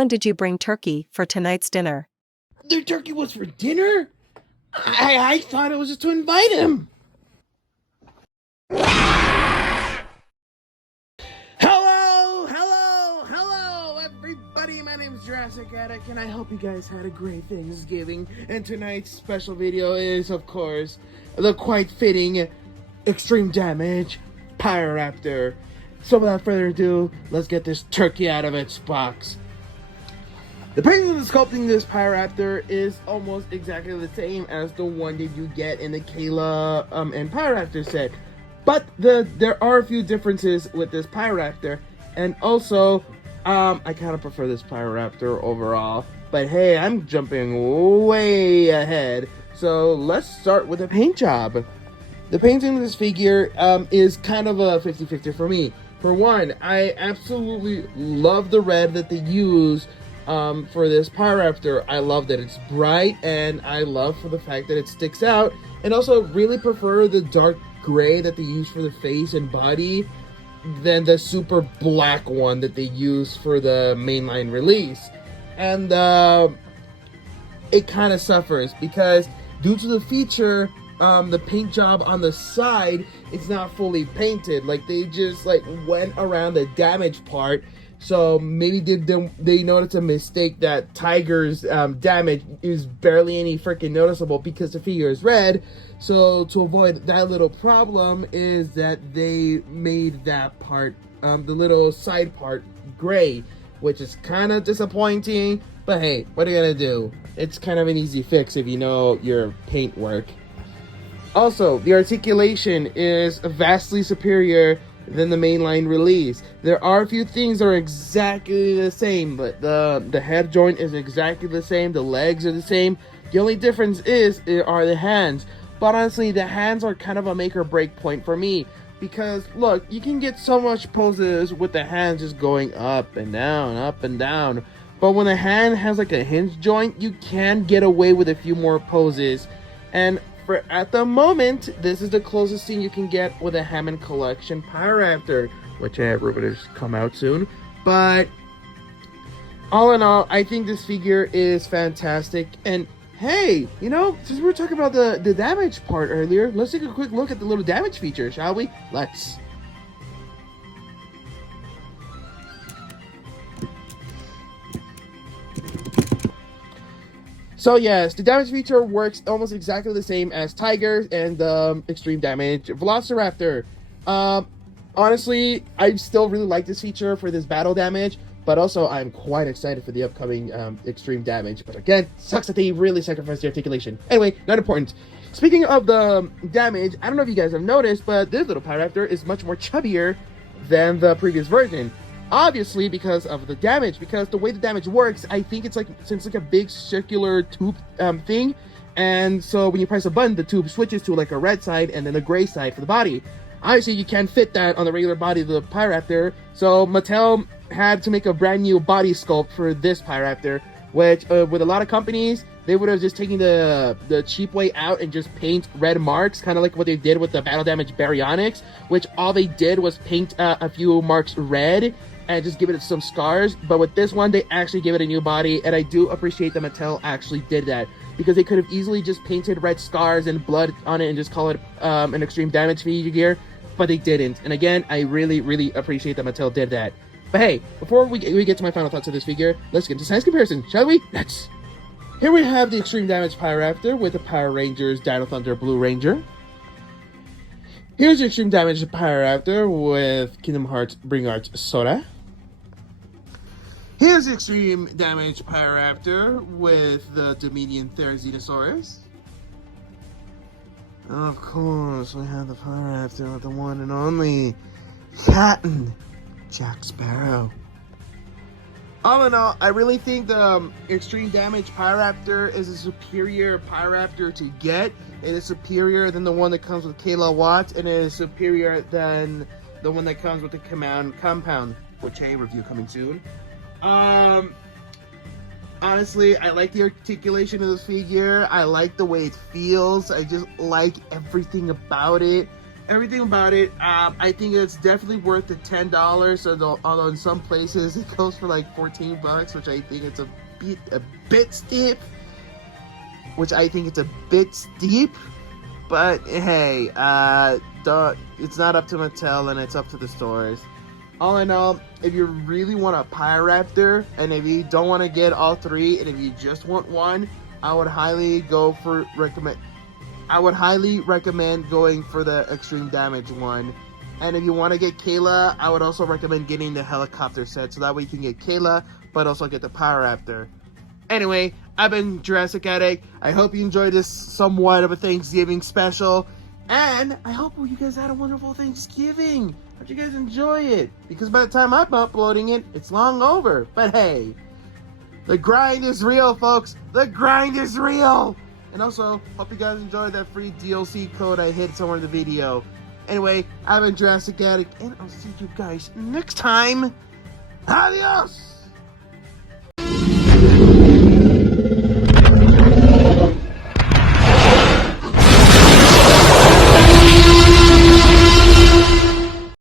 When did you bring turkey for tonight's dinner? Their turkey was for dinner? I thought it was just to invite him. Hello, everybody. My name is Jurassic, and I hope you guys had a great Thanksgiving. And tonight's special video is, of course, the quite fitting extreme damage Pyroraptor. So without further ado, let's get this turkey out of its box. The painting of sculpting this Pyroraptor is almost exactly the same as the one that you get in the Kayla and Pyroraptor set. But there are a few differences with this Pyroraptor. And also, I kind of prefer this Pyroraptor overall. But hey, I'm jumping way ahead. So let's start with the paint job. The painting of this figure is kind of a 50-50 for me. For one, I absolutely love the red that they use for this Pyroraptor. I love that it's bright, and I love for the fact that it sticks out. And also really prefer the dark gray that they use for the face and body than the super black one that they use for the mainline release. And it kind of suffers because due to the feature, the paint job on the side, it's not fully painted. Like, they just went around the damage part. So maybe they noticed a mistake that Tiger's damage is barely any freaking noticeable because the figure is red. So to avoid that little problem is that they made that part, the little side part, gray, which is kind of disappointing. But hey, what are you gonna do? It's kind of an easy fix if you know your paint work. Also, the articulation is vastly superior than the mainline release. There are a few things that are exactly the same, but the head joint is exactly the same, the legs are the same. The only difference are the hands. But honestly, the hands are kind of a make or break point for me. Because, look, you can get so much poses with the hands just going up and down, up and down. But when the hand has like a hinge joint, you can get away with a few more poses. And at the moment, this is the closest thing you can get with a Hammond Collection Pyroraptor, which I have rumored to come out soon. But all in all, I think this figure is fantastic. And hey, since we were talking about the damage part earlier, let's take a quick look at the little damage feature, shall we? Let's. So yes, the damage feature works almost exactly the same as Tiger and the extreme damage Velociraptor. Honestly, I still really like this feature for this battle damage, but also I'm quite excited for the upcoming extreme damage. But again, sucks that they really sacrificed the articulation. Anyway, not important. Speaking of the damage, I don't know if you guys have noticed, but this little Pyroraptor is much more chubbier than the previous version. Obviously because of the damage, because the way the damage works, I think it's since a big circular tube thing, and so when you press a button, the tube switches to a red side and then a gray side for the body. Obviously you can't fit that on the regular body of the Pyroraptor, so Mattel had to make a brand new body sculpt for this Pyroraptor, which with a lot of companies, they would have just taken the cheap way out and just paint red marks, kind of like what they did with the battle damage Baryonyx, which all they did was paint a few marks red and just give it some scars. But with this one, they actually give it a new body, and I do appreciate that Mattel actually did that, because they could have easily just painted red scars and blood on it and just call it an extreme damage figure, but they didn't. And again, I really appreciate that Mattel did that. But hey, before we get to my final thoughts of this figure, let's get into size comparison, shall we? Let's. Here we have the extreme damage Pyroraptor with the Power Rangers Dino Thunder Blue Ranger. Here's the extreme damage Pyroraptor with Kingdom Hearts Bring Arts Sora. Here's the extreme damage Pyroraptor with the Dominion Therizinosaurus. Of course, we have the Pyroraptor with the one and only Captain Jack Sparrow. All in all, I really think the extreme damage Pyroraptor is a superior Pyroraptor to get. It is superior than the one that comes with Kayla Watt, and it is superior than the one that comes with the Command Compound, which a review coming soon. Honestly, I like the articulation of this figure. I like the way it feels. I just like everything about it. everything about it, I think it's definitely worth the $10. Although in some places it goes for like $14, which I think it's a bit steep. Which I think it's a bit steep. But hey, it's not up to Mattel, and it's up to the stores. All in all, if you really want a Pyroraptor, and if you don't want to get all three, and if you just want one, I would highly recommend going for the extreme damage one. And if you want to get Kayla, I would also recommend getting the helicopter set, so that way you can get Kayla, but also get the Pyroraptor. Anyway, I've been Jurassic Addict. I hope you enjoyed this somewhat of a Thanksgiving special. And I hope you guys had a wonderful Thanksgiving. Hope you guys enjoy it. Because by the time I'm uploading it, it's long over. But hey, the grind is real, folks. The grind is real. And also, hope you guys enjoyed that free DLC code I hid somewhere in the video. Anyway, I've been Jurassic Addict, and I'll see you guys next time. Adios!